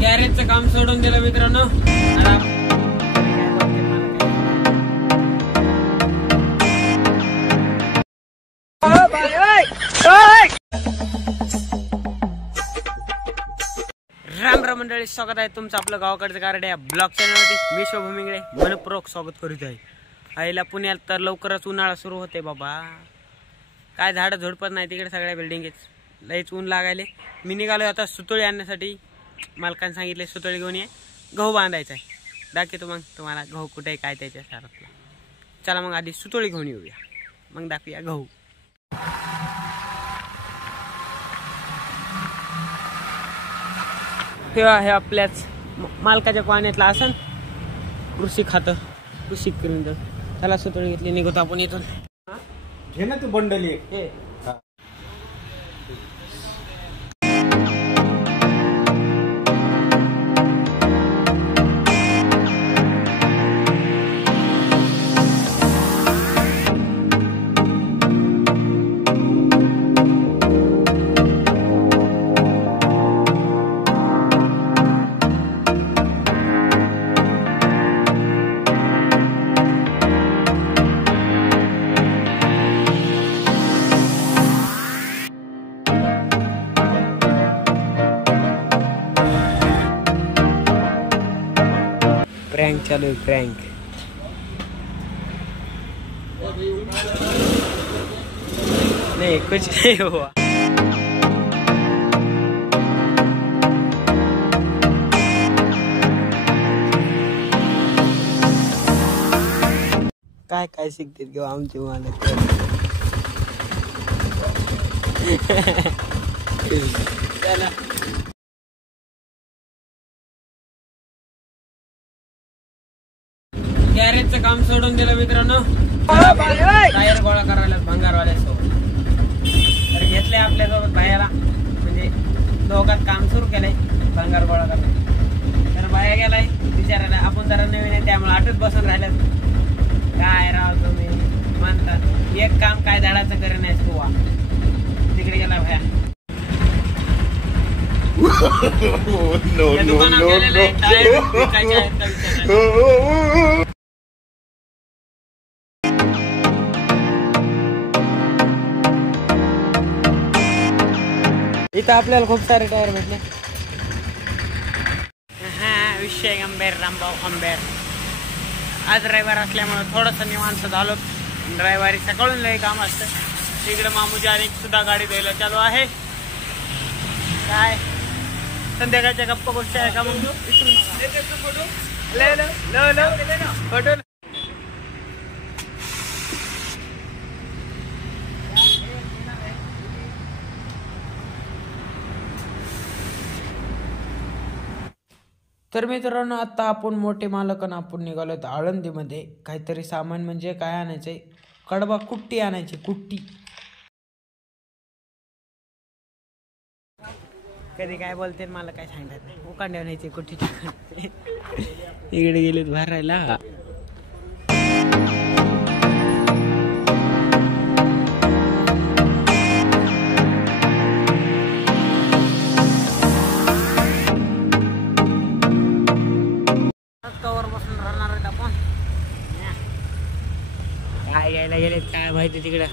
गॅरेजचं काम सोडून दिलं मित्रांनो. राम राम मंडळी, स्वागत आहे तुमचं आपलं गावाकडचं कार्ड या ब्लॉग चॅनलवरती. मी शोभमिंगळे मनपूर्वक स्वागत करीत आहे. आईला पुण्यात तर लवकरच उन्हाळा सुरू होते बाबा. काय झाडं झोडपत नाही तिकडे, सगळ्या बिल्डिंगच लईच ऊन लागायले. मी निघालो आता सुतळी आणण्यासाठी. मालकाने सांगितले सुतळी घेऊन ये, गहू बांधायचा आहे. दाखवतो मग तुम्हाला गहू कुठे काय त्याच्या सारातला. चला मग आधी सुतळी घेऊन येऊया, मग दाखवूया गहू. हे आपल्याच मालकाच्या पाण्यातला असन कृषी खातं, कृषी केंद्र. त्याला सुतळी घेतली, निघतो आपण इथून. घे ना तू बंडल एक. प्रँक चालू आहे, प्रँक. नाही कुछ नाही हुआ. काय काय शिकते किंवा आमचे मालक. चला गॅरेजचं काम सोडून दिलं मित्रांनो. टायर गोळा करायला भंगारवाल्यासोबत तर घेतले आपल्यासोबत बायाला. म्हणजे दोघात काम सुरू केलंय भंगार गोळा करायला. तर बाया गेलाय बिचारायला. आपण जरा नवीन आहे त्यामुळे आठच बसून राहिल्यात. काय राव तुम्ही म्हणतात एक काम काय झाडाचं करे नाही तू. तिकडे गेला भाया. दुकानात गेलेला आहे, टायर विकायचे आहेत का विचारायला. इथं आपल्याला खूप सारे टायर भेटले. हा विषय गंभीर रामभाऊ आंबेर. आज रविवार असल्यामुळे थोडस निवांत झालो. रविवारी सकाळून लई काम असतं. तिकडे मामूजी आणि सुद्धा गाडी द्यायला चालू आहे. काय संध्याकाळच्या गप्पा गोष्टी आहे का मग? फोटो तर मित्रांनो, आता आपण मोठे मालकांना आपण निघालो आळंदीमध्ये. काहीतरी सामान म्हणजे काय आणायचंय, कडबा कुट्टी आणायची. कुट्टी कधी काय बोलते मला काय सांगतात नाही. उकांड्या आणायची कुट्टी. इकडे गेलेत भरायला. कवर बसून राहणार आहेत आपण. काय घ्यायला गेलेत काय माहिती तिकडं.